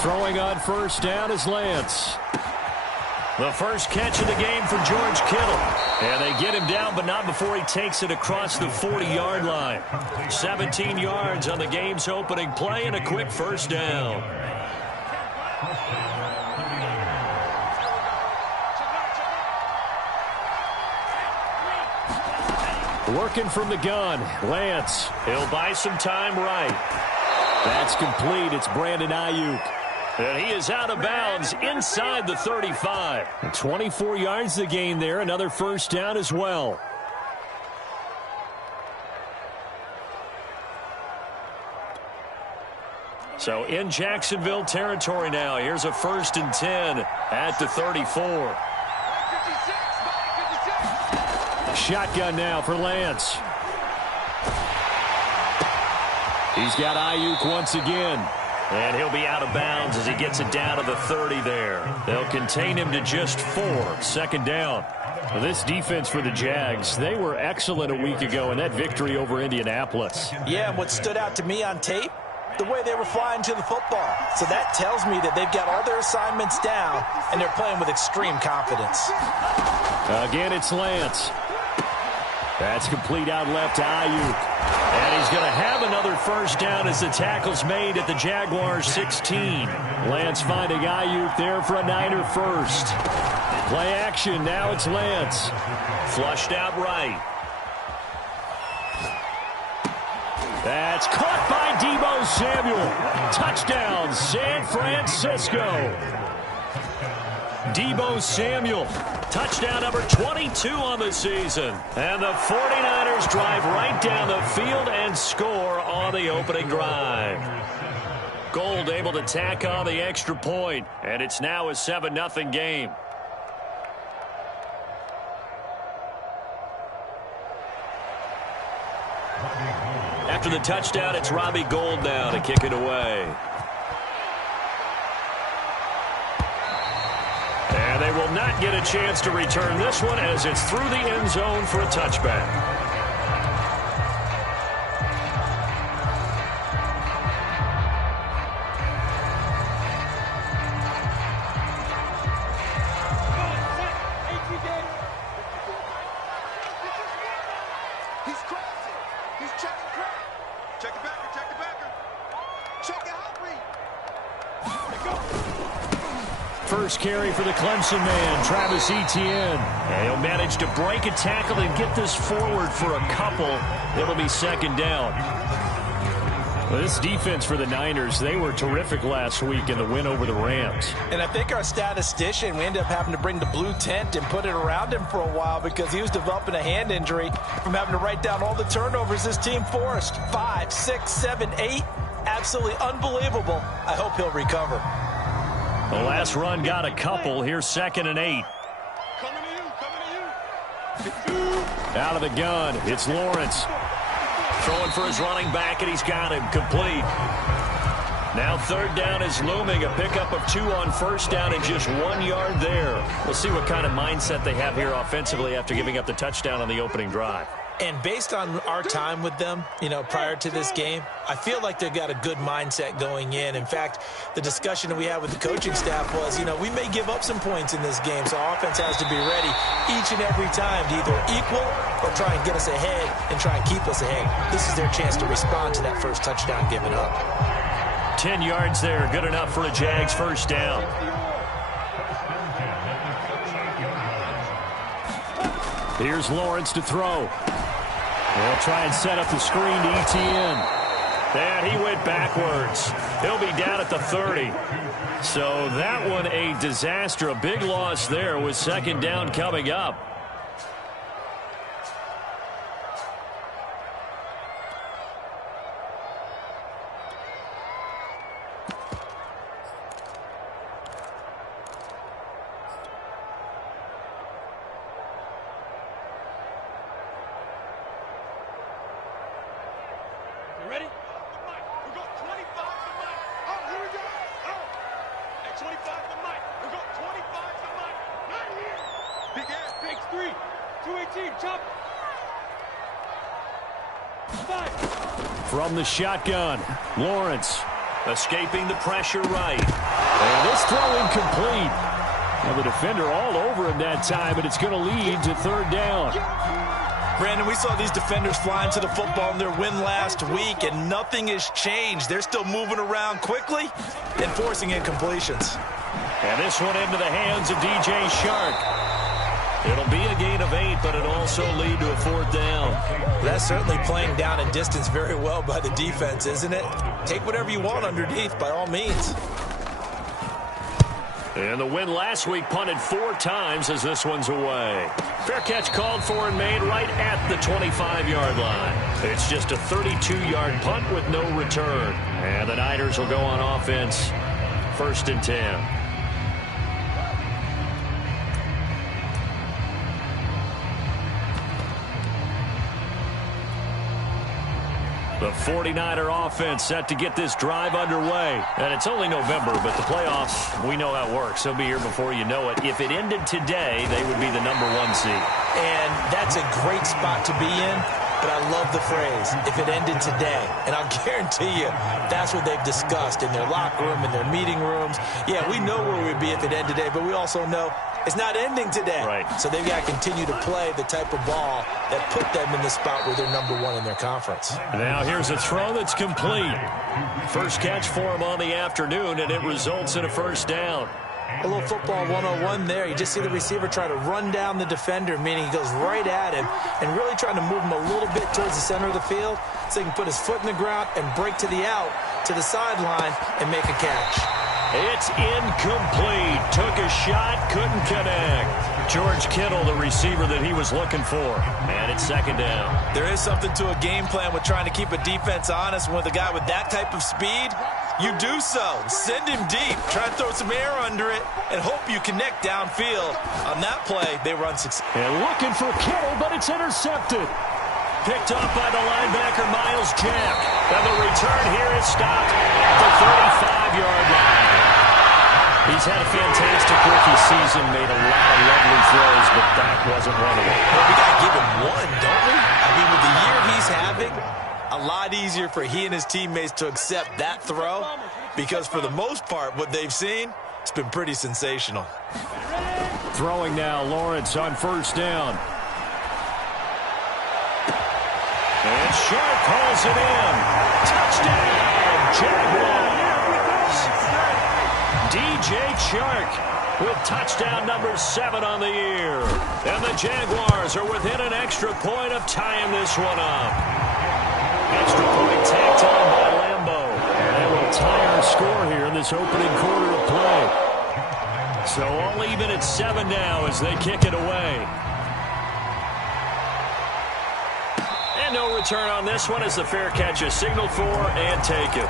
Throwing on first down is Lance. The first catch of the game for George Kittle. And they get him down, but not before he takes it across the 40-yard line. 17 yards on the game's opening play and a quick first down. Working from the gun, Lance. He'll buy some time right. That's complete. It's Brandon Ayuk. And he is out of bounds inside the 35. 24 yards to gain there. Another first down as well. So in Jacksonville territory now. Here's a 1st and 10 at the 34. Shotgun now for Lance. He's got Ayuk once again. And he'll be out of bounds as he gets it down to the 30 there. They'll contain him to just 4. 2nd down. Well, this defense for the Jags, they were excellent a week ago in that victory over Indianapolis. Yeah, and what stood out to me on tape, the way they were flying to the football. So that tells me that they've got all their assignments down, and they're playing with extreme confidence. Again, it's Lance. That's complete out left to Ayuk. And he's going to have another first down as the tackle's made at the Jaguars 16. Lance finding Ayuk there for a Niner first. Play action. Now it's Lance. Flushed out right. That's caught by Deebo Samuel. Touchdown, San Francisco. Deebo Samuel. Touchdown number 22 on the season. And the 49ers drive right down the field and score on the opening drive. Gold able to tack on the extra point, and it's now a 7-0 game. After the touchdown, it's Robbie Gould now to kick it away. And they will not get a chance to return this one as it's through the end zone for a touchback. First carry for the Clemson man, Travis Etienne. And he'll manage to break a tackle and get this forward for a couple. It'll be 2nd down. Well, this defense for the Niners, they were terrific last week in the win over the Rams. And I think our statistician, we ended up having to bring the blue tent and put it around him for a while because he was developing a hand injury from having to write down all the turnovers this team forced. 5, 6, 7, 8. Absolutely unbelievable. I hope he'll recover. The last run got a couple. Here's 2nd and 8. Out of the gun, it's Lawrence. Throwing for his running back, and he's got him complete. Now 3rd down is looming. A pickup of 2 on 1st down and just 1 yard there. We'll see what kind of mindset they have here offensively after giving up the touchdown on the opening drive. And based on our time with them, prior to this game, I feel like they've got a good mindset going in. In fact, the discussion that we had with the coaching staff was, we may give up some points in this game, so our offense has to be ready each and every time to either equal or try and get us ahead and try and keep us ahead. This is their chance to respond to that first touchdown given up. 10 yards there, good enough for a Jags first down. Here's Lawrence to throw. They'll try and set up the screen to Etienne. And he went backwards. He'll be down at the 30. So that one a disaster. A big loss there with 2nd down coming up. From the shotgun, Lawrence. Escaping the pressure right. And this throw incomplete. Well, the defender all over him that time, and it's going to lead to third down. Brandon, we saw these defenders flying to the football in their win last week, and nothing has changed. They're still moving around quickly and forcing incompletions. And this one into the hands of DJ Shark. It'll be a gain of 8, but it'll also lead to a fourth down. That's certainly playing down in distance very well by the defense, isn't it? Take whatever you want underneath, by all means. And the win last week punted 4 times as this one's away. Fair catch called for and made right at the 25-yard line. It's just a 32-yard punt with no return. And the Niners will go on offense, 1st and 10. The 49er offense set to get this drive underway. And it's only November, but the playoffs, we know how it works. They'll be here before you know it. If it ended today, they would be the #1 seed. And that's a great spot to be in, but I love the phrase, if it ended today. And I'll guarantee you, that's what they've discussed in their locker room, in their meeting rooms. Yeah, we know where we'd be if it ended today, but we also know it's not ending today. Right. So they've got to continue to play the type of ball that put them in the spot where they're #1 in their conference. Now here's a throw that's complete. First catch for him on the afternoon, and it results in a first down. A little football 101 there. You just see the receiver try to run down the defender, meaning he goes right at him and really trying to move him a little bit towards the center of the field so he can put his foot in the ground and break to the out, to the sideline, and make a catch. It's incomplete. Took a shot, couldn't connect. George Kittle, the receiver that he was looking for. And it's 2nd down. There is something to a game plan with trying to keep a defense honest. With a guy with that type of speed, you do so. Send him deep. Try to throw some air under it and hope you connect downfield. On that play, they run success. And looking for Kittle, but it's intercepted. Picked up by the linebacker, Miles Jack. And the return here is stopped at the 35-yard line. He's had a fantastic rookie season, made a lot of lovely throws, but that wasn't one of them. Well, we got to give him one, don't we? I mean, with the year he's having, a lot easier for he and his teammates to accept that throw because for the most part, what they've seen, it's been pretty sensational. Throwing now, Lawrence on 1st down. And Shark calls it in. Touchdown, Jaguars. DJ Chark with touchdown number 7 on the year. And the Jaguars are within an extra point of tying this one up. Extra point tacked on by Lambeau. And they will tie our score here in this opening quarter of play. So all even at 7 now as they kick it away. And no return on this one as the fair catch is signaled for and taken.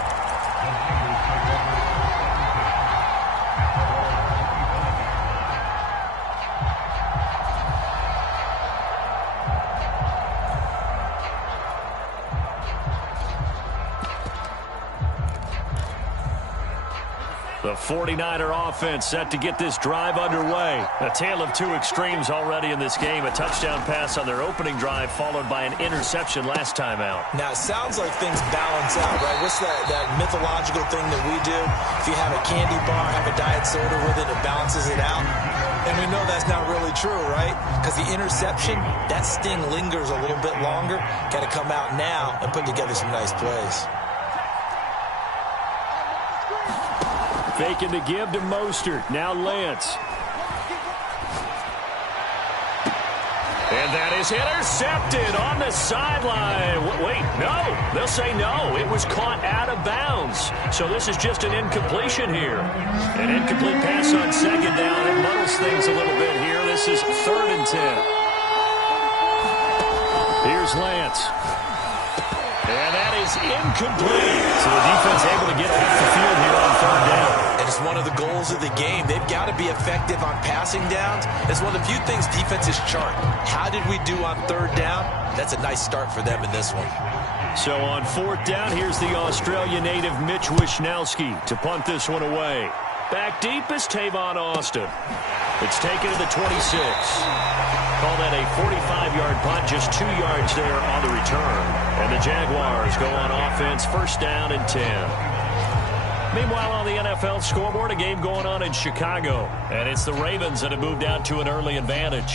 The 49er offense set to get this drive underway. A tale of 2 extremes already in this game. A touchdown pass on their opening drive followed by an interception last time out. Now, it sounds like things balance out, right? What's that mythological thing that we do? If you have a candy bar, have a diet soda with it, it balances it out. And we know that's not really true, right? Because the interception, that sting lingers a little bit longer. Got to come out now and put together some nice plays. Faking to give to Mostert. Now Lance. And that is intercepted on the sideline. Wait, no. They'll say no. It was caught out of bounds. So this is just an incompletion here. An incomplete pass on 2nd down. It muddles things a little bit here. This is 3rd and 10. Here's Lance. And that is incomplete. So the defense able to get off the field here on 3rd down. And it's one of the goals of the game. They've got to be effective on passing downs. It's one of the few things defenses chart. How did we do on 3rd down? That's a nice start for them in this one. So on 4th down, here's the Australia native Mitch Wishnowsky to punt this one away. Back deep is Tavon Austin. It's taken to the 26. Call that a 45-yard punt, just 2 yards there on the return. And the Jaguars go on offense, 1st down and 10. Meanwhile, on the NFL scoreboard, a game going on in Chicago. And it's the Ravens that have moved out to an early advantage.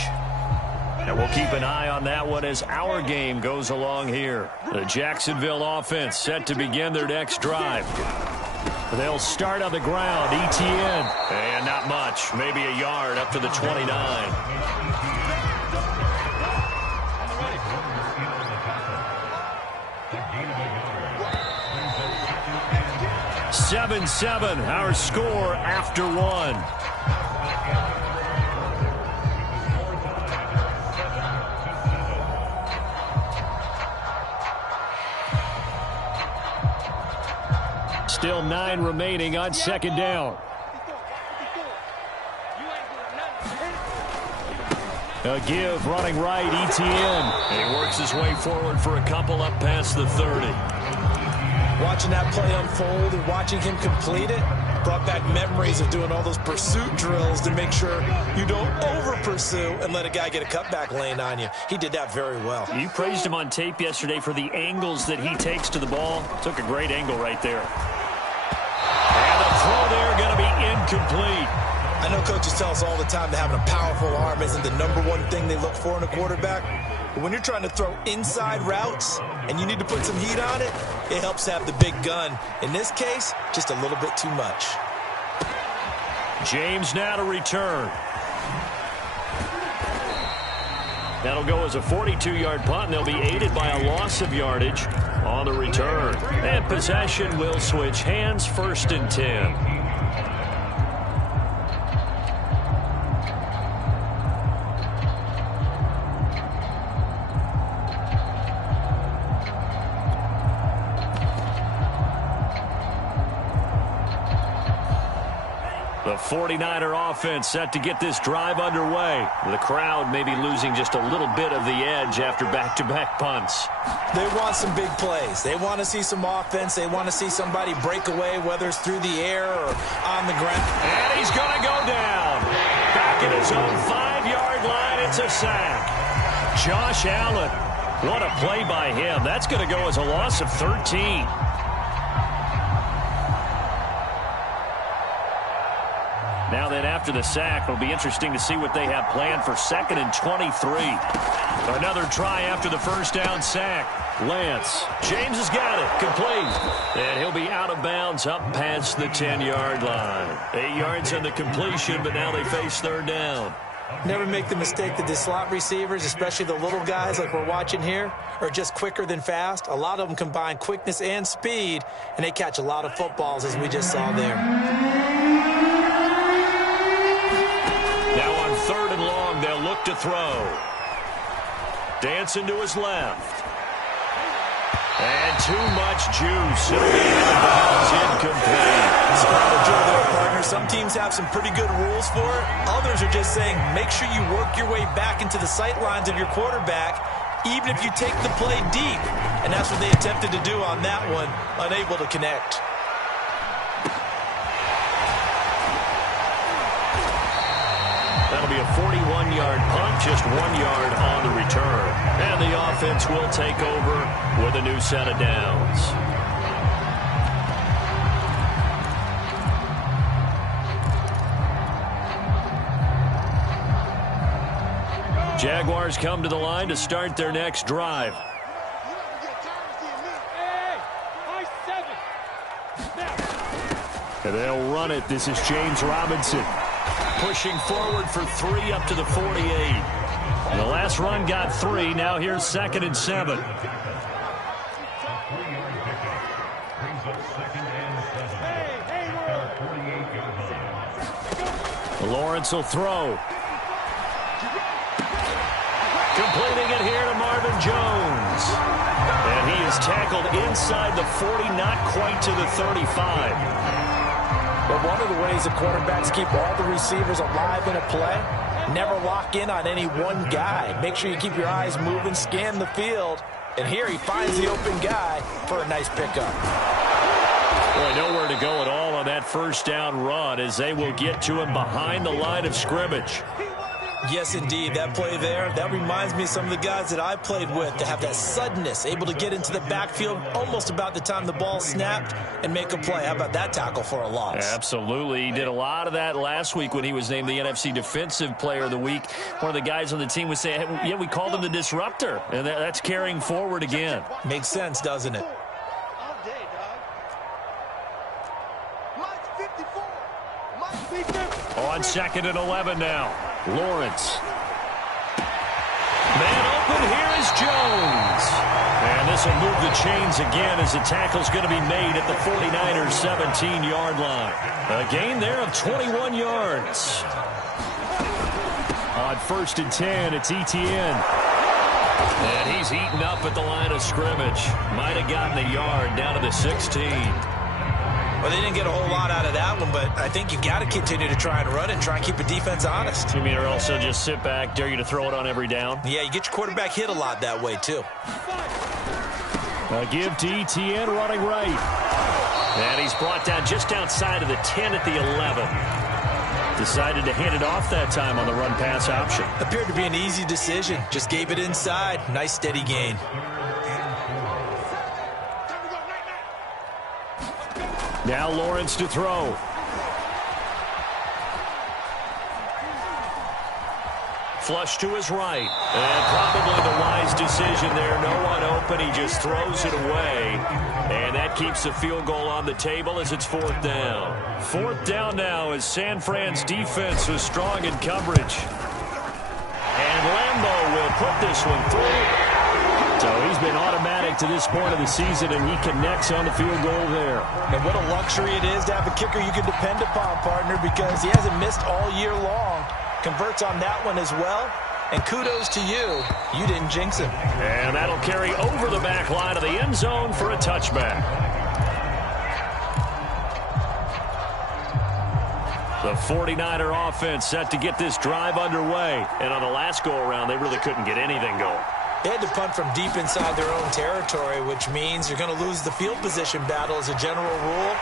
And we'll keep an eye on that one as our game goes along here. The Jacksonville offense set to begin their next drive. They'll start on the ground. ETN. And not much. Maybe a yard up to the 29. 7-7, our score after one. Still 9 remaining on second down. A give, running right, ETN. And he works his way forward for a couple up past the 30. Watching that play unfold and watching him complete it brought back memories of doing all those pursuit drills to make sure you don't over-pursue and let a guy get a cutback lane on you. He did that very well. You praised him on tape yesterday for the angles that he takes to the ball. Took a great angle right there. And the throw there going to be incomplete. I know coaches tell us all the time that having a powerful arm isn't the #1 thing they look for in a quarterback. But when you're trying to throw inside routes and you need to put some heat on it, it helps have the big gun. In this case, just a little bit too much. James now to return. That'll go as a 42-yard punt, and they'll be aided by a loss of yardage on the return. And possession will switch hands, 1st and 10. The 49er offense set to get this drive underway. The crowd may be losing just a little bit of the edge after back-to-back punts. They want some big plays. They want to see some offense. They want to see somebody break away, whether it's through the air or on the ground. And he's going to go down. Back at his own 5-yard line, it's a sack. Josh Allen, what a play by him. That's going to go as a loss of 13. Now then, after the sack, it'll be interesting to see what they have planned for 2nd and 23. Another try after the first down sack. Lance. James has got it. Complete. And he'll be out of bounds up past the 10-yard line. 8 yards on the completion, but now they face 3rd down. Never make the mistake that the slot receivers, especially the little guys like we're watching here, are just quicker than fast. A lot of them combine quickness and speed, and they catch a lot of footballs, as we just saw there. Now on 3rd and long, they'll look to throw. Dancing to his left. And too much juice. It'll be out of bounds, incomplete. Spot the drill there, partner. Some teams have some pretty good rules for it. Others are just saying, make sure you work your way back into the sight lines of your quarterback, even if you take the play deep. And that's what they attempted to do on that one, unable to connect. That'll be a 41-yard punt, just 1 yard on the return. And the offense will take over with a new set of downs. Jaguars come to the line to start their next drive. And they'll run it. This is James Robinson. Pushing forward for 3 up to the 48. And the last run got 3. Now here's 2nd and 7. Lawrence will throw. Completing it here to Marvin Jones. And he is tackled inside the 40, not quite to the 35. But one of the ways the quarterbacks keep all the receivers alive in a play, never lock in on any one guy. Make sure you keep your eyes moving, scan the field. And here he finds the open guy for a nice pickup. Boy, nowhere to go at all on that first down run as they will get to him behind the line of scrimmage. Yes, indeed. That play there, that reminds me of some of the guys that I played with to have that suddenness, able to get into the backfield almost about the time the ball snapped and make a play. How about that tackle for a loss? Absolutely. He did a lot of that last week when he was named the NFC Defensive Player of the Week. One of the guys on the team was saying, hey, yeah, we called him the disruptor, and that's carrying forward again. Makes sense, doesn't it? On 2nd and 11 now. Lawrence. Man open, here is Jones. And this will move the chains again as the tackle's going to be made at the 49ers 17-yard line. A gain there of 21 yards. On 1st and 10, it's Etienne. And he's eaten up at the line of scrimmage. Might have gotten a yard down to the 16. Well, they didn't get a whole lot out of that one, but I think you've got to continue to try and run it and try and keep the defense honest. You mean or also just sit back, dare you to throw it on every down? Yeah, you get your quarterback hit a lot that way, too. A give to Etienne running right. And he's brought down just outside of the 10 at the 11. Decided to hand it off that time on the run-pass option. Appeared to be an easy decision. Just gave it inside. Nice steady gain. Now Lawrence to throw. Flush to his right. And probably the wise decision there. No one open. He just throws it away. And that keeps the field goal on the table as it's 4th down. 4th down now as San Fran's defense was strong in coverage. And Lambeau will put this one through. So he's been automatic to this point of the season, and he connects on the field goal there. And what a luxury it is to have a kicker you can depend upon, partner, because he hasn't missed all year long. Converts on that one as well. And kudos to you. You didn't jinx him. And that'll carry over the back line of the end zone for a touchback. The 49er offense set to get this drive underway. And on the last go-around, they really couldn't get anything going. They had to punt from deep inside their own territory, which means you're going to lose the field position battle as a general rule.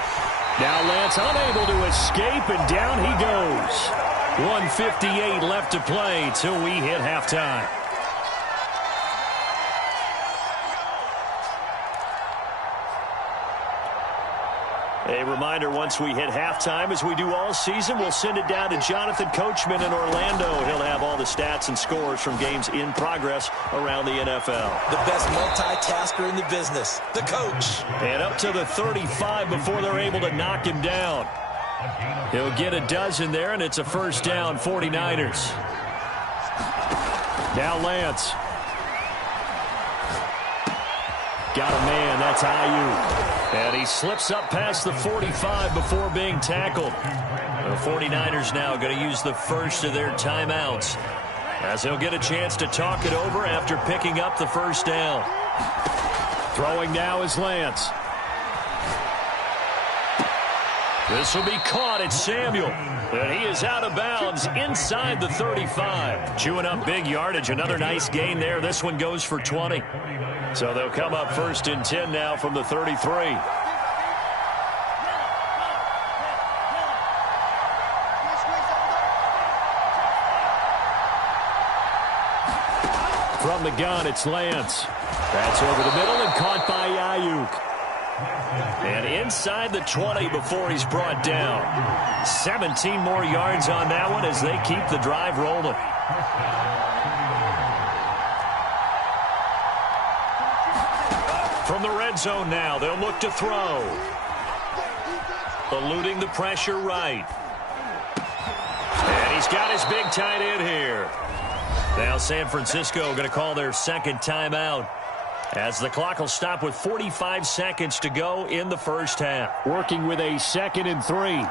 Now Lance unable to escape, and down he goes. 1:58 left to play till we hit halftime. A reminder, once we hit halftime, as we do all season, we'll send it down to Jonathan Coachman in Orlando. He'll have all the stats and scores from games in progress around the NFL. The best multitasker in the business, the coach. And up to the 35 before they're able to knock him down. He'll get a dozen there, and it's a 1st down, 49ers. Now Lance. Got a man, that's Ayuk. And he slips up past the 45 before being tackled. The 49ers now going to use the first of their timeouts, as he'll get a chance to talk it over after picking up the 1st down. Throwing now is Lance. This will be caught. It's Samuel. And he is out of bounds inside the 35. Chewing up big yardage. Another nice gain there. This one goes for 20. So they'll come up 1st and 10 now from the 33. From the gun, it's Lance. That's over the middle and caught by Ayuk. And inside the 20 before he's brought down. 17 more yards on that one as they keep the drive rolling. From the red zone now, they'll look to throw. Eluding the pressure right. And he's got his big tight end here. Now San Francisco going to call their 2nd timeout, as the clock will stop with 45 seconds to go in the 1st half. Working with a 2nd and 3.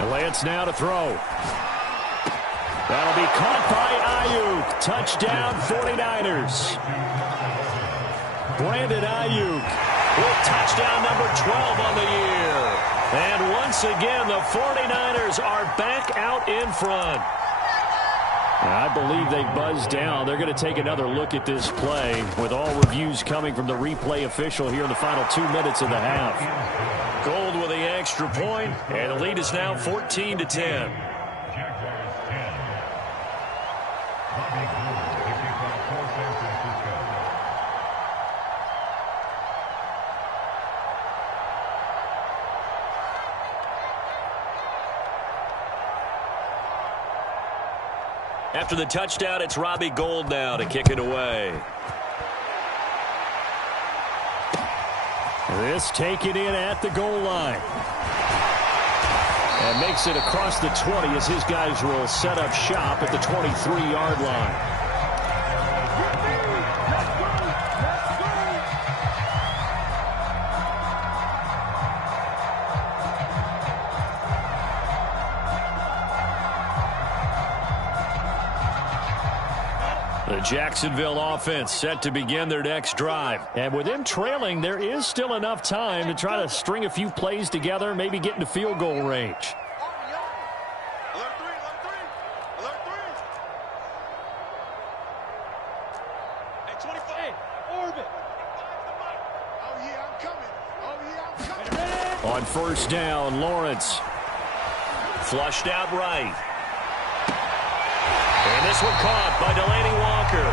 And Lance now to throw. That'll be caught by Ayuk. Touchdown 49ers. Brandon Ayuk with touchdown number 12 on the year. And once again, the 49ers are back out in front. I believe they buzzed down. They're going to take another look at this play, with all reviews coming from the replay official here in the final 2 minutes of the half. Gold with the extra point, and the lead is now 14-10. After the touchdown, it's Robbie Gould now to kick it away. This taken in at the goal line. And makes it across the 20 as his guys will set up shop at the 23-yard line. The Jacksonville offense set to begin their next drive. And with them trailing, there is still enough time to try to string a few plays together, maybe get into field goal range. On first down, Lawrence. Flushed out right. And this one caught by Delaney Walker.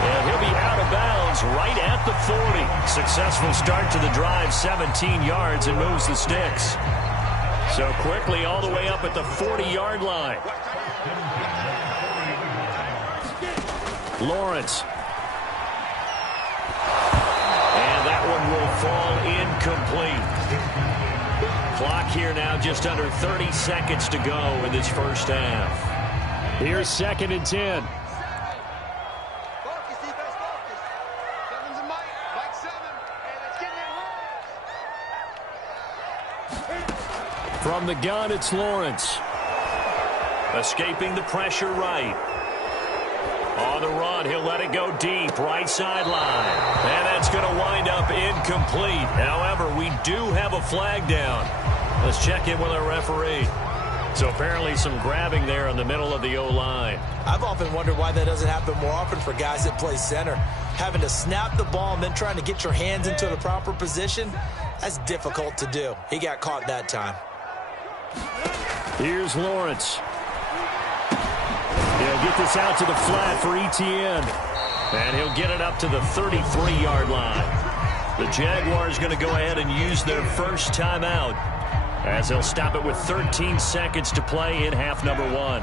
And he'll be out of bounds right at the 40. Successful start to the drive, 17 yards, and moves the sticks. So quickly all the way up at the 40-yard line. Lawrence. And that one will fall incomplete. Clock here now just under 30 seconds to go in this first half. Here's 2nd and 10. From the gun, it's Lawrence. Escaping the pressure right. On the run, he'll let it go deep, right sideline. And that's going to wind up incomplete. However, we do have a flag down. Let's check in with our referee. So apparently some grabbing there in the middle of the O-line. I've often wondered why that doesn't happen more often for guys that play center. Having to snap the ball and then trying to get your hands into the proper position, that's difficult to do. He got caught that time. Here's Lawrence. He'll get this out to the flat for Etienne. And he'll get it up to the 33-yard line. The Jaguars going to go ahead and use their first timeout, as they'll stop it with 13 seconds to play in half number 1.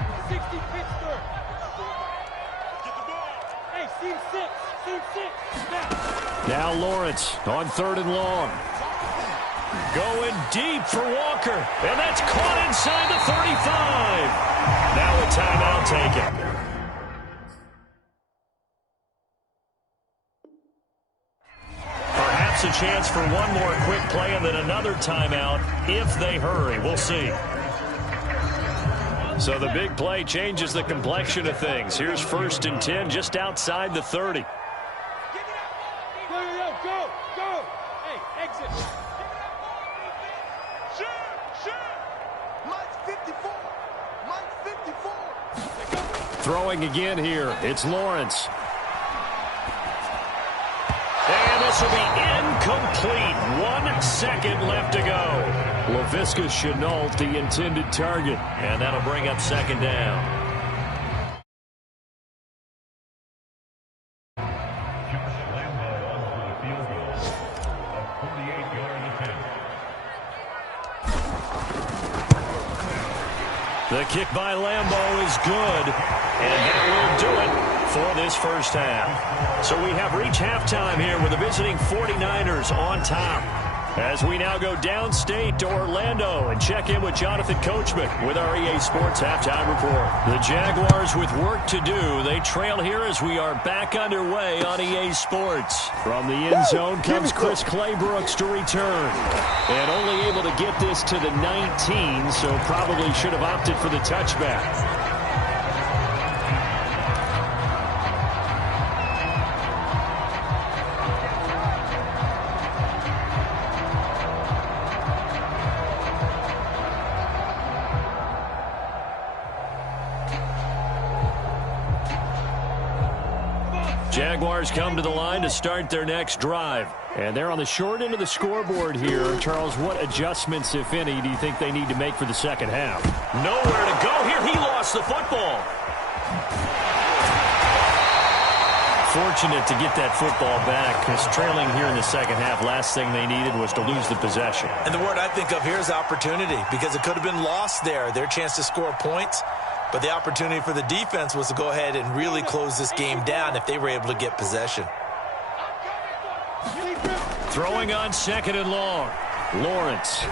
Now Lawrence on 3rd and long. Going deep for Walker. And that's caught inside the 35. Now a timeout taken. Perhaps a chance for one more quick play and then another timeout if they hurry. We'll see. So the big play changes the complexion of things. Here's 1st and 10 just outside the 30. Go. Hey, exit. Throwing again here. It's Lawrence. And this will be incomplete. 1 second left to go. Laviska Shenault, the intended target. And that'll bring up 2nd down. The kick by Lambeau is good, and that will do it for this first half. So we have reached halftime here with the visiting 49ers on top, as we now go downstate to Orlando and check in with Jonathan Coachman with our EA Sports Halftime Report. The Jaguars with work to do. They trail here as we are back underway on EA Sports. From the end zone comes Chris Claybrooks to return. And only able to get this to the 19, so probably should have opted for the touchback. Jaguars come to the line to start their next drive. And they're on the short end of the scoreboard here. Charles, what adjustments, if any, do you think they need to make for the second half? Nowhere to go here. He lost the football. Fortunate to get that football back, because trailing here in the second half, last thing they needed was to lose the possession. And the word I think of here is opportunity, because it could have been lost there, their chance to score points. But the opportunity for the defense was to go ahead and really close this game down if they were able to get possession. Throwing on second and long. Lawrence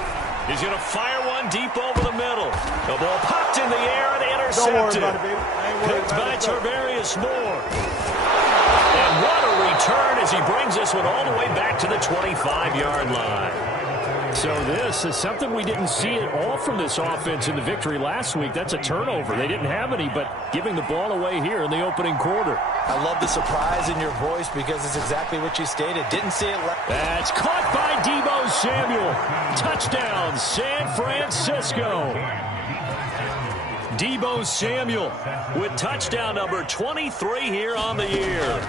is going to fire one deep over the middle. The ball popped in the air and intercepted. Picked by Tarvarius Moore. And what a return as he brings this one all the way back to the 25-yard line. So this is something we didn't see at all from this offense in the victory last week. That's a turnover. They didn't have any, but giving the ball away here in the opening quarter. I love the surprise in your voice because it's exactly what you stated. Didn't see it. That's caught by Deebo Samuel. Touchdown, San Francisco. Deebo Samuel with touchdown number 23 here on the year.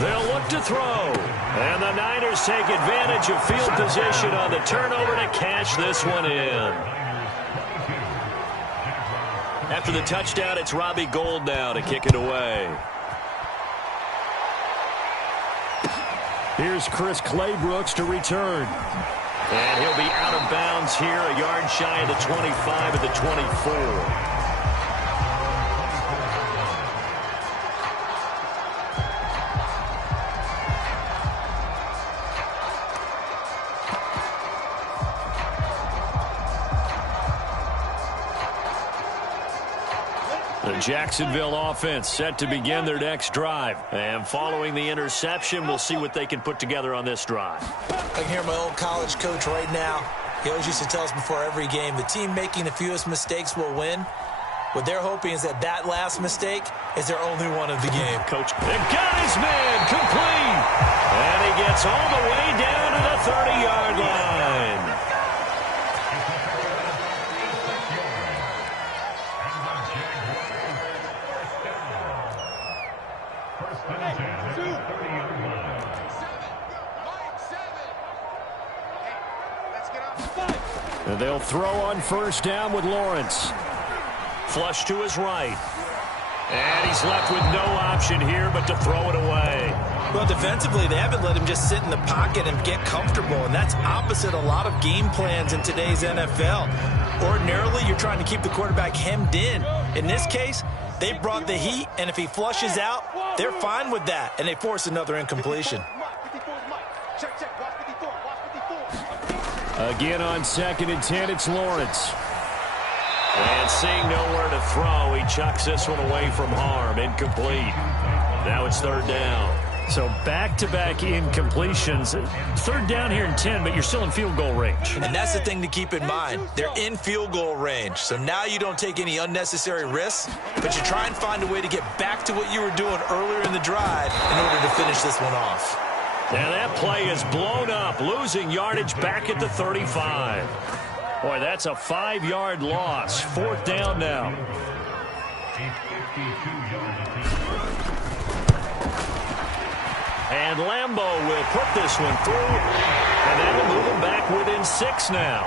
They'll look to throw. And the Niners take advantage of field position on the turnover to cash this one in. After the touchdown, it's Robbie Gould now to kick it away. Here's Chris Claybrooks to return. And he'll be out of bounds here, a yard shy of the 25 at the 24. The Jacksonville offense set to begin their next drive. And following the interception, we'll see what they can put together on this drive. I can hear my old college coach right now. He always used to tell us before every game, the team making the fewest mistakes will win. What they're hoping is that that last mistake is their only one of the game. Coach, they've got his man complete. And he gets all the way down to the 30-yard line. And they'll throw on first down with Lawrence. Flush to his right. And he's left with no option here but to throw it away. Well, defensively, they haven't let him just sit in the pocket and get comfortable, and that's opposite a lot of game plans in today's NFL. Ordinarily, you're trying to keep the quarterback hemmed in. In this case, they brought the heat, and if he flushes out, they're fine with that, and they force another incompletion. Again on 2nd and 10, it's Lawrence. And seeing nowhere to throw, he chucks this one away from harm. Incomplete. Now it's 3rd down. So back-to-back incompletions. 3rd down here and 10, but you're still in field goal range. And that's the thing to keep in mind. They're in field goal range. So now you don't take any unnecessary risks, but you try and find a way to get back to what you were doing earlier in the drive in order to finish this one off. And that play is blown up, losing yardage back at the 35. Boy, that's a 5-yard loss. 4th down now. And Lambeau will put this one through, and that'll move him back within 6 now.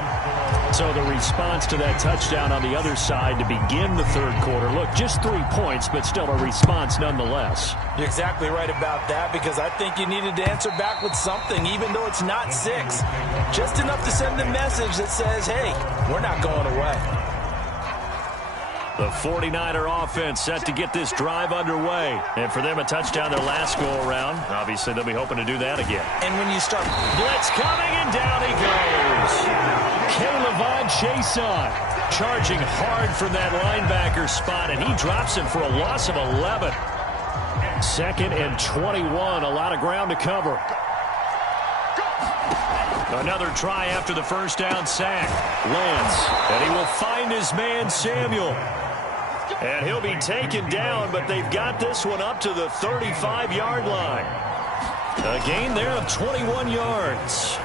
So the response to that touchdown on the other side to begin the 3rd quarter. Look, just 3 points, but still a response nonetheless. You're exactly right about that, because I think you needed to answer back with something, even though it's not 6. Just enough to send the message that says, hey, we're not going away. The 49er offense set to get this drive underway. And for them, a touchdown their last go-around. Obviously, they'll be hoping to do that again. And when you start... Blitz coming, and down he goes. K'Lavon Chaisson charging hard from that linebacker spot, and he drops him for a loss of 11. 2nd and 21, a lot of ground to cover. Another try after the first down sack. Lance, and he will find his man Samuel. And he'll be taken down, but they've got this one up to the 35-yard line. A gain there of 21 yards.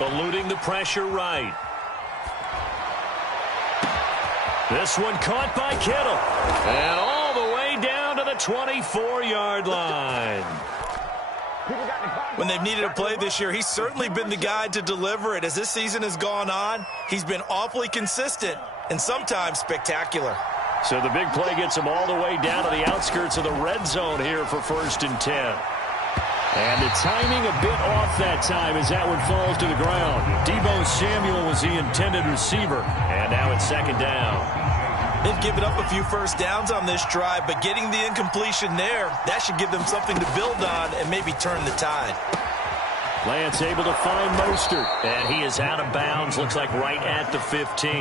Eluding the pressure right. This one caught by Kittle. And all the way down to the 24-yard line. When they've needed a play this year, he's certainly been the guy to deliver it. As this season has gone on, he's been awfully consistent and sometimes spectacular. So the big play gets him all the way down to the outskirts of the red zone here for 1st and 10. And the timing a bit off that time as that one falls to the ground. Deebo Samuel was the intended receiver. And now it's 2nd down. They've given up a few first downs on this drive, but getting the incompletion there, that should give them something to build on and maybe turn the tide. Lance able to find Mostert, and he is out of bounds, looks like right at the 15.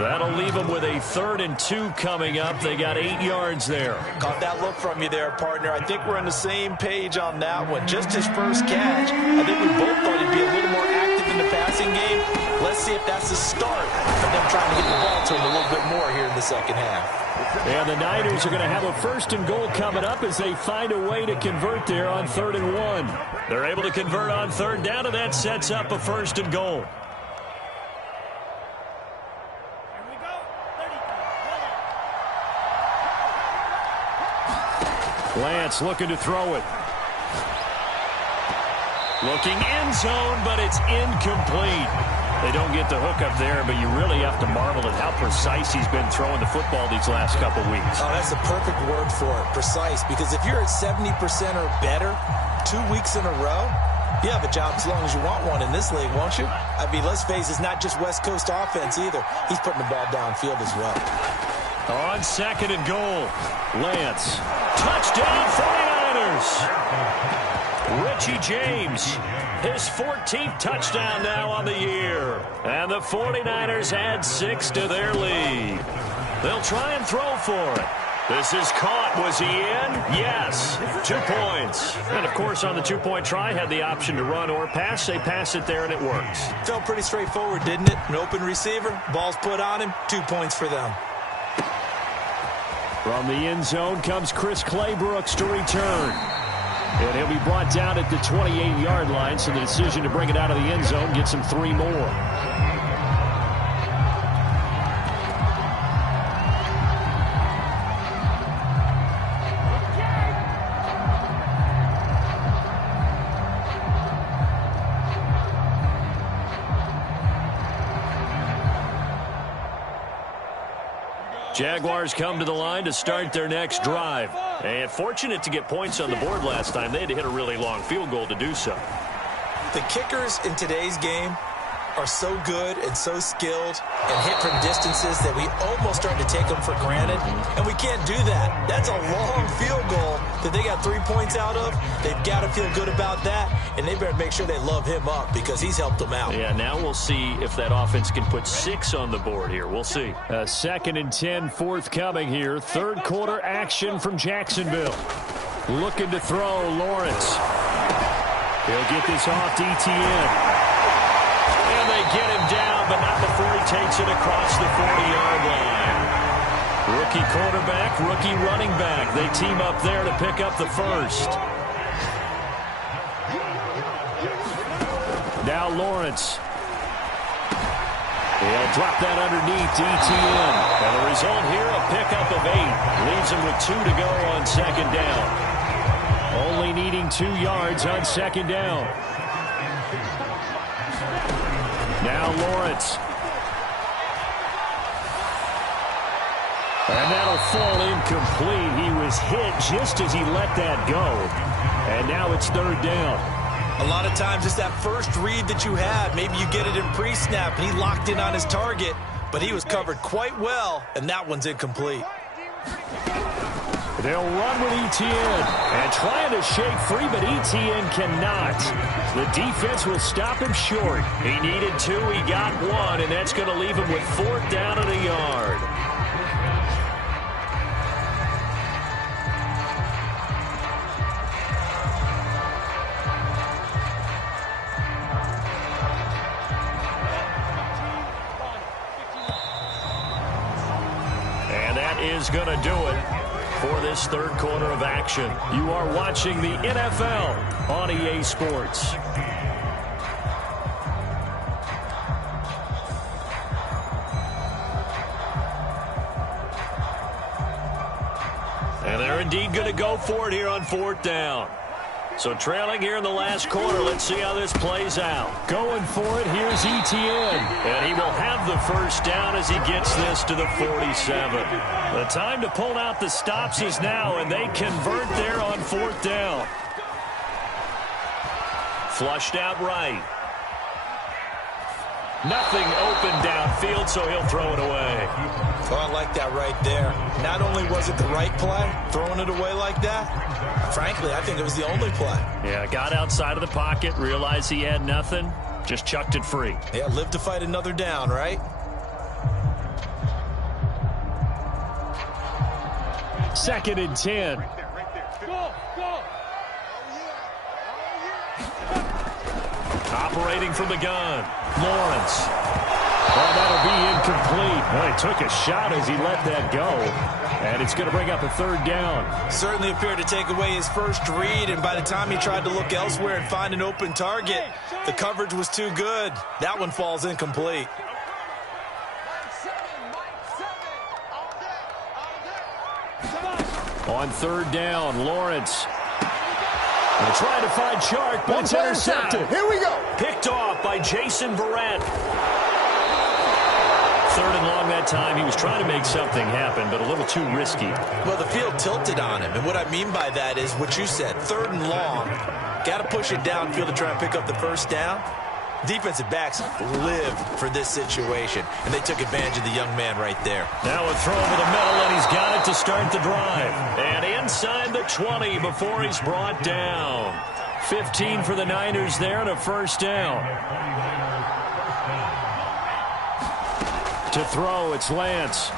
That'll leave them with a 3rd and 2 coming up. They got 8 yards there. Caught that look from you there, partner. I think we're on the same page on that one. Just his first catch, I think we both thought he'd be a little more active in the passing game. Let's see if that's the start of them trying to get the ball to him a little bit more here in the second half. And the Niners are going to have a 1st and goal coming up as they find a way to convert there on 3rd and 1. They're able to convert on 3rd down, and that sets up a 1st and goal. Lance looking to throw it. Looking end zone, but it's incomplete. They don't get the hook up there, but you really have to marvel at how precise he's been throwing the football these last couple weeks. Oh, that's a perfect word for it, precise, because if you're at 70% or better 2 weeks in a row, you have a job as long as you want one in this league, won't you? I mean, let's face it, it's not just West Coast offense either. He's putting the ball downfield as well. On 2nd and goal, Lance. Touchdown 49ers! Richie James, his 14th touchdown now on the year. And the 49ers add 6 to their lead. They'll try and throw for it. This is caught. Was he in? Yes. 2 points. And, of course, on the 2-point try, had the option to run or pass. They pass it there, and it works. Felt pretty straightforward, didn't it? An open receiver, ball's put on him, 2 points for them. From the end zone comes Chris Claybrooks to return. And he'll be brought down at the 28-yard line, so the decision to bring it out of the end zone gets him 3 more. Jaguars come to the line to start their next drive. And fortunate to get points on the board last time. They had to hit a really long field goal to do so. The kickers in today's game are so good and so skilled and hit from distances that we almost start to take them for granted. And we can't do that. That's a long field goal that they got 3 points out of. They've got to feel good about that. And they better make sure they love him up because he's helped them out. Yeah, now we'll see if that offense can put 6 on the board here. We'll see. 2nd and 10 forthcoming here. 3rd quarter action from Jacksonville. Looking to throw, Lawrence. He'll get this off to ETN. And they get him down, but not before he takes it across the 40-yard line. Rookie quarterback, rookie running back. They team up there to pick up the first. Now Lawrence. He'll drop that underneath to ETN. And the result here, a pickup of 8. Leaves him with 2 to go on 2nd down. Only needing 2 yards on 2nd down. Now Lawrence. And that'll fall incomplete. He was hit just as he let that go. And now it's 3rd down. A lot of times it's that first read that you have. Maybe you get it in pre-snap, and he locked in on his target, but he was covered quite well, and that one's incomplete. They'll run with ETN and trying to shake free, but ETN cannot. The defense will stop him short. He needed 2, he got 1, and that's going to leave him with 4th down and a yard. And that is going to do it for this 3rd quarter of action. You are watching the NFL on EA Sports. And they're indeed going to go for it here on 4th down. So trailing here in the last quarter. Let's see how this plays out. Going for it, here's Etienne. And he will have the first down as he gets this to the 47. The time to pull out the stops is now, and they convert there on 4th down. Flushed out right. Nothing open downfield, so he'll throw it away. Oh, I like that right there. Not only was it the right play, throwing it away like that, frankly, I think it was the only play. Yeah, got outside of the pocket, realized he had nothing, just chucked it free. Yeah, live to fight another down, right? Second and 10. Go, go. Operating from the gun. Lawrence. Well, that'll be incomplete. Well, he took a shot as he let that go. And it's going to bring up a 3rd down. Certainly appeared to take away his first read, and by the time he tried to look elsewhere and find an open target, the coverage was too good. That one falls incomplete. On 3rd down, Lawrence. They're trying to find Chark, but it's intercepted. Here we go. Picked off by Jason Verrett. 3rd and long that time. He was trying to make something happen, but a little too risky. Well, the field tilted on him, and what I mean by that is what you said, 3rd and long. Got to push it downfield to try and pick up the first down. Defensive backs live for this situation, and they took advantage of the young man right there. Now a throw over the middle, and he's got it to start the drive. And inside the 20 before he's brought down. 15 for the Niners there and a first down. To throw, it's Lance.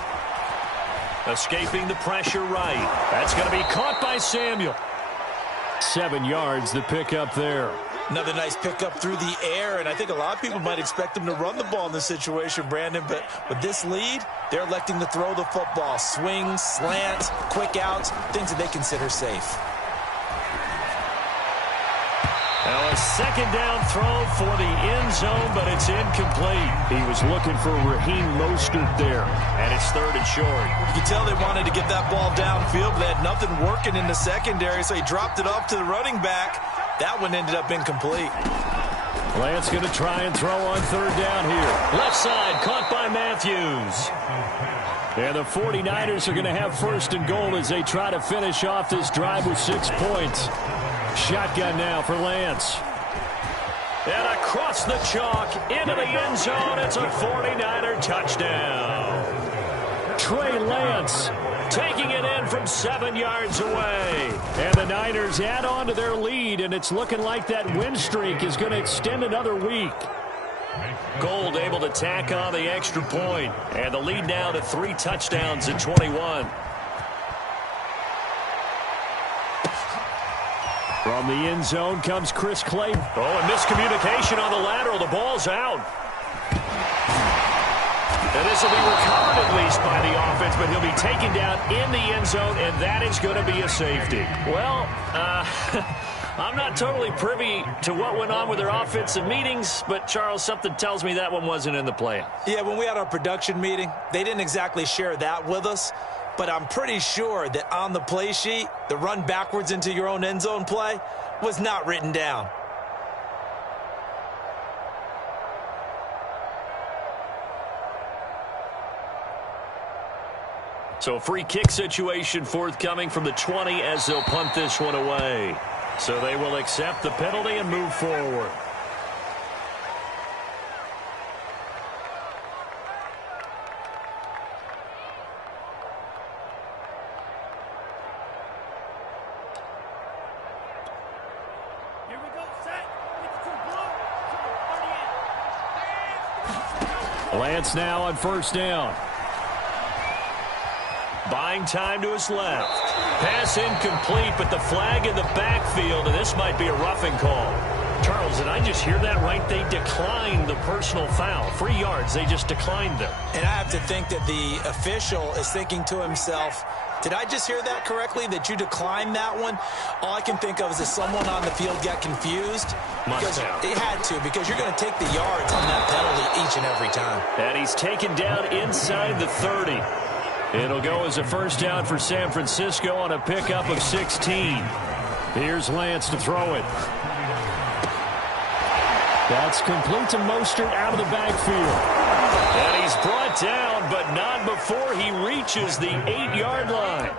Escaping the pressure right. That's going to be caught by Samuel. 7 yards, the pickup there. Another nice pickup through the air, and I think a lot of people might expect him to run the ball in this situation, Brandon, but with this lead, they're electing to throw the football. Swings, slants, quick outs, things that they consider safe. Now a 2nd down throw for the end zone, but it's incomplete. He was looking for Raheem Mostert there. And it's 3rd and short. You can tell they wanted to get that ball downfield, but they had nothing working in the secondary, so he dropped it off to the running back. That one ended up incomplete. Lance going to try and throw on 3rd down here. Left side, caught by Matthews. And the 49ers are going to have 1st and goal as they try to finish off this drive with 6 points. Shotgun now for Lance. And across the chalk, into the end zone. It's a 49er touchdown. Trey Lance taking it in from 7 yards away. And the Niners add on to their lead, and it's looking like that win streak is going to extend another week. Gold able to tack on the extra point. And the lead now to 3 touchdowns at 21. From the end zone comes Chris Clayton. Oh, a miscommunication on the lateral. The ball's out. And this will be recovered at least by the offense, but he'll be taken down in the end zone, and that is going to be a safety. Well, I'm not totally privy to what went on with their offensive meetings, but, Charles, something tells me that one wasn't in the plan. Yeah, when we had our production meeting, they didn't exactly share that with us, but I'm pretty sure that on the play sheet, the run backwards into your own end zone play was not written down. So a free kick situation forthcoming from the 20 as they'll punt this one away. So they will accept the penalty and move forward. Here we go, set. 52 blue. Lance now on 1st down. Buying time to his left. Pass incomplete, but the flag in the backfield, and this might be a roughing call. Charles, did I just hear that right? They declined the personal foul. 3 yards, they just declined them. And I have to think that the official is thinking to himself, did I just hear that correctly, that you declined that one? All I can think of is that someone on the field got confused. Must have. It had to, because you're going to take the yards on that penalty each and every time. And he's taken down inside the 30. It'll go as a first down for San Francisco on a pickup of 16. Here's Lance to throw it. That's complete to Mostert out of the backfield. And he's brought down, but not before he reaches the 8-yard line.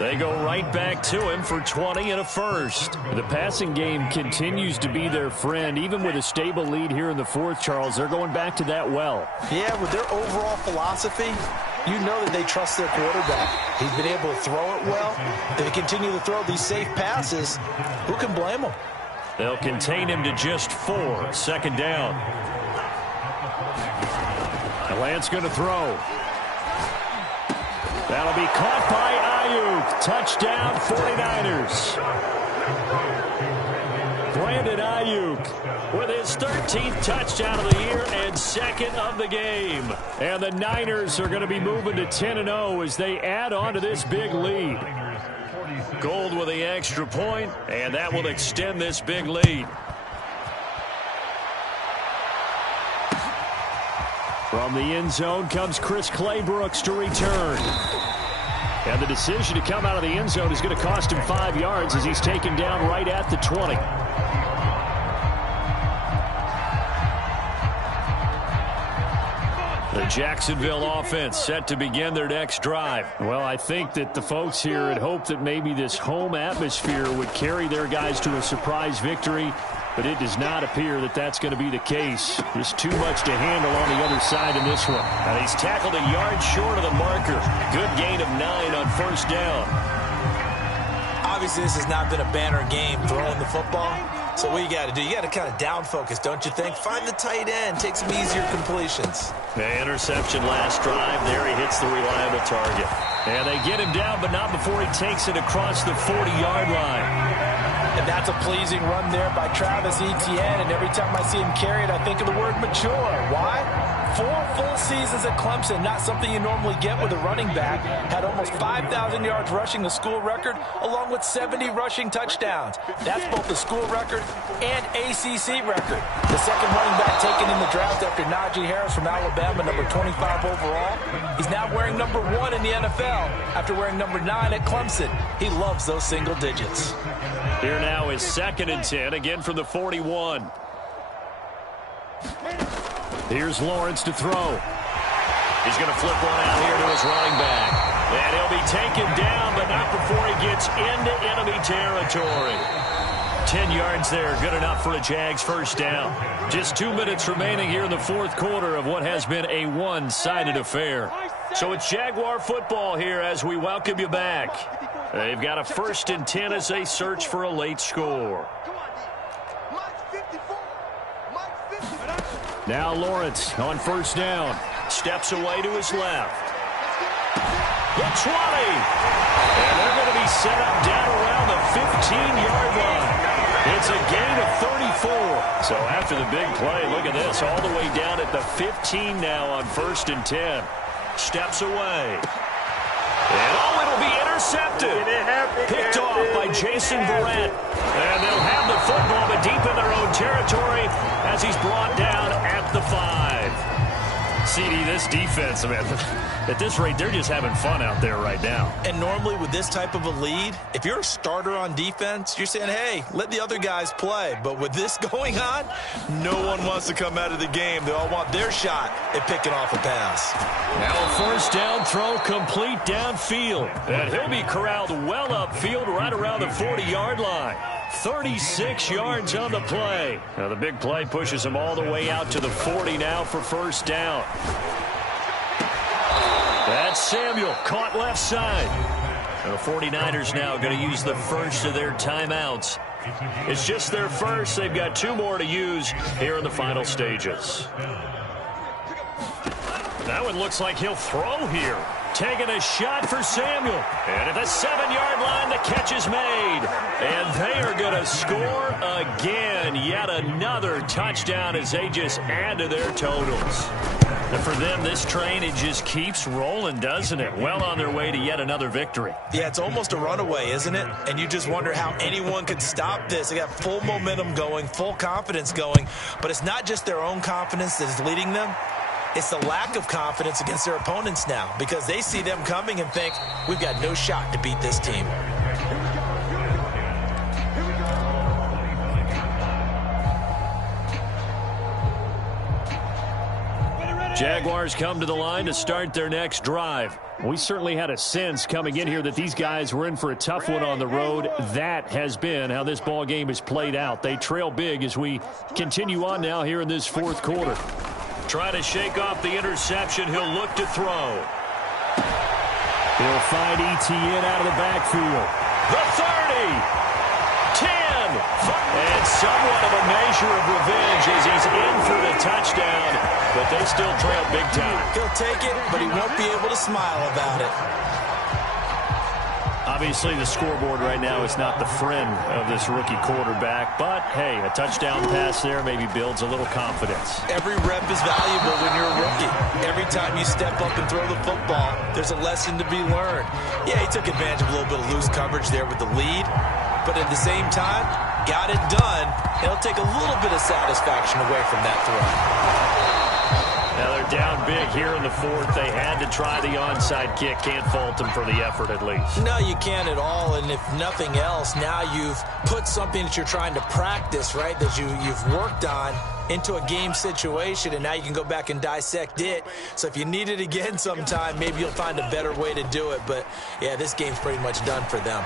They go right back to him for 20 and a first. The passing game continues to be their friend. Even with a stable lead here in the fourth, Charles, they're going back to that well. Yeah, with their overall philosophy, you know that they trust their quarterback. He's been able to throw it well. If they continue to throw these safe passes, who can blame them? They'll contain him to just 4. Second down. Lance going to throw. That'll be caught by Ayuk. Touchdown 49ers. Brandon Ayuk with his 13th touchdown of the year and second of the game. And the Niners are going to be moving to 10-0 as they add on to this big lead. Gold with the extra point, and that will extend this big lead. From the end zone comes Chris Claybrooks to return. And the decision to come out of the end zone is going to cost him 5 yards as he's taken down right at the 20. The Jacksonville offense set to begin their next drive. Well, I think that the folks here had hoped that maybe this home atmosphere would carry their guys to a surprise victory, but it does not appear that that's going to be the case. There's too much to handle on the other side in this one. And he's tackled a yard short of the marker. Good gain of 9 on first down. Obviously, this has not been a banner game throwing the football. So what you got to do, you got to kind of down focus, don't you think? Find the tight end, take some easier completions. The interception last drive. There he hits the reliable target. And they get him down, but not before he takes it across the 40-yard line. And that's a pleasing run there by Travis Etienne. And every time I see him carry it, I think of the word mature. Why? 4 full seasons at Clemson, not something you normally get with a running back. Had almost 5,000 yards rushing, the school record, along with 70 rushing touchdowns. That's both the school record and ACC record. The second running back taken in the draft after Najee Harris from Alabama, number 25 overall. He's now wearing number 1 in the NFL after wearing number 9 at Clemson. He loves those single digits. Here now is 2nd and 10, again from the 41. Here's Lawrence to throw. He's going to flip one out here to his running back. And he'll be taken down, but not before he gets into enemy territory. 10 yards there, good enough for a Jags first down. Just 2 minutes remaining here in the fourth quarter of what has been a one-sided affair. So it's Jaguar football here as we welcome you back. They've got a 1st and 10 as they search for a late score. Now Lawrence on first down. Steps away to his left. The 20. And they're going to be set up down around the 15-yard line. It's a gain of 34. So after the big play, look at this, all the way down at the 15 now on 1st and 10. Steps away. And it'll be intercepted. Picked off by Jason Verrett. And they'll have the football, but deep in their own territory as he's brought down at the 5. CD, this defense, man, at this rate, they're just having fun out there right now. And normally with this type of a lead, if you're a starter on defense, you're saying, hey, let the other guys play. But with this going on, no one wants to come out of the game. They all want their shot at picking off a pass. Now a first down throw complete downfield. And he'll be corralled well upfield right around the 40-yard line. 36 yards on the play. Now the big play pushes him all the way out to the 40 now for first down. That's Samuel caught left side. And the 49ers now going to use the first of their timeouts. It's just their first. They've got 2 more to use here in the final stages. That one looks like he'll throw here. Taking a shot for Samuel. And at the 7-yard line, the catch is made. And they are going to score again. Yet another touchdown as they just add to their totals. And for them, this train, it just keeps rolling, doesn't it? Well on their way to yet another victory. Yeah, it's almost a runaway, isn't it? And you just wonder how anyone could stop this. They got full momentum going, full confidence going. But it's not just their own confidence that is leading them. It's the lack of confidence against their opponents now because they see them coming and think, we've got no shot to beat this team. Jaguars come to the line to start their next drive. We certainly had a sense coming in here that these guys were in for a tough one on the road. That has been how this ball game has played out. They trail big as we continue on now here in this fourth quarter. Try to shake off the interception. He'll look to throw. He'll find Etienne out of the backfield. The 30. 10. And somewhat of a measure of revenge as he's in for the touchdown, but they still trail big time. He'll take it, but he won't be able to smile about it. Obviously, the scoreboard right now is not the friend of this rookie quarterback, but, hey, a touchdown pass there maybe builds a little confidence. Every rep is valuable when you're a rookie. Every time you step up and throw the football, there's a lesson to be learned. Yeah, he took advantage of a little bit of loose coverage there with the lead, but at the same time, got it done. It'll take a little bit of satisfaction away from that throw. Now they're down big here in the fourth. They had to try the onside kick. Can't fault them for the effort at least. No, you can't at all. And if nothing else, now you've put something that you're trying to practice, right, that you've worked on into a game situation, and now you can go back and dissect it. So if you need it again sometime, maybe you'll find a better way to do it. But, yeah, this game's pretty much done for them.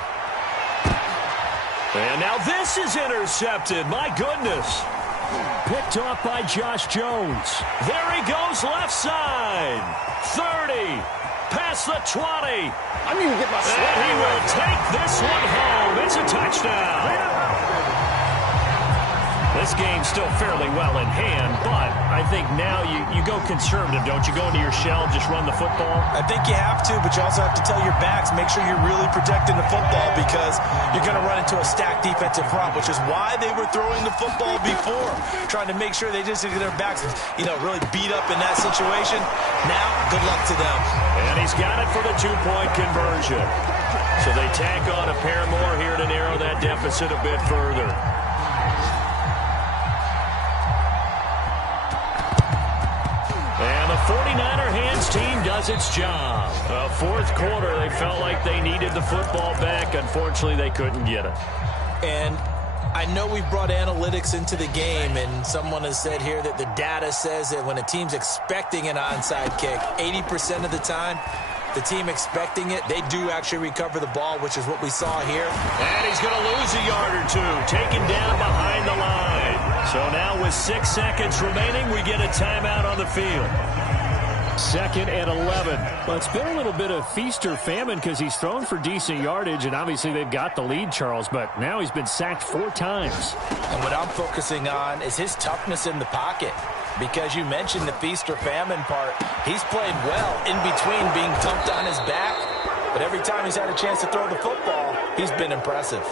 And now this is intercepted. My goodness. Picked off by Josh Jones. There he goes left side. 30. Past the 20. I need to get my And he will take this one home. It's a touchdown. This game's still fairly well in hand, but I think now you go conservative, don't you? Go into your shell, just run the football? I think you have to, but you also have to tell your backs, make sure you're really protecting the football because you're going to run into a stacked defensive front, which is why they were throwing the football before, trying to make sure they just get their backs, really beat up in that situation. Now, good luck to them. And he's got it for the two-point conversion. So they tack on a pair more here to narrow that deficit a bit further. And the 49er hands team does its job. Fourth quarter, they felt like they needed the football back. Unfortunately, they couldn't get it. And I know we brought analytics into the game, and someone has said here that the data says that when a team's expecting an onside kick, 80% of the time, the team expecting it, they do actually recover the ball, which is what we saw here. And he's going to lose a yard or two, taken down behind the line. So now with 6 seconds remaining, we get a timeout on the field. 2nd and 11. Well, it's been a little bit of feast or famine because he's thrown for decent yardage, and obviously they've got the lead, Charles, but now he's been sacked 4 times. And what I'm focusing on is his toughness in the pocket. Because you mentioned the feast or famine part. He's played well in between being dumped on his back. But every time he's had a chance to throw the football, he's been impressive.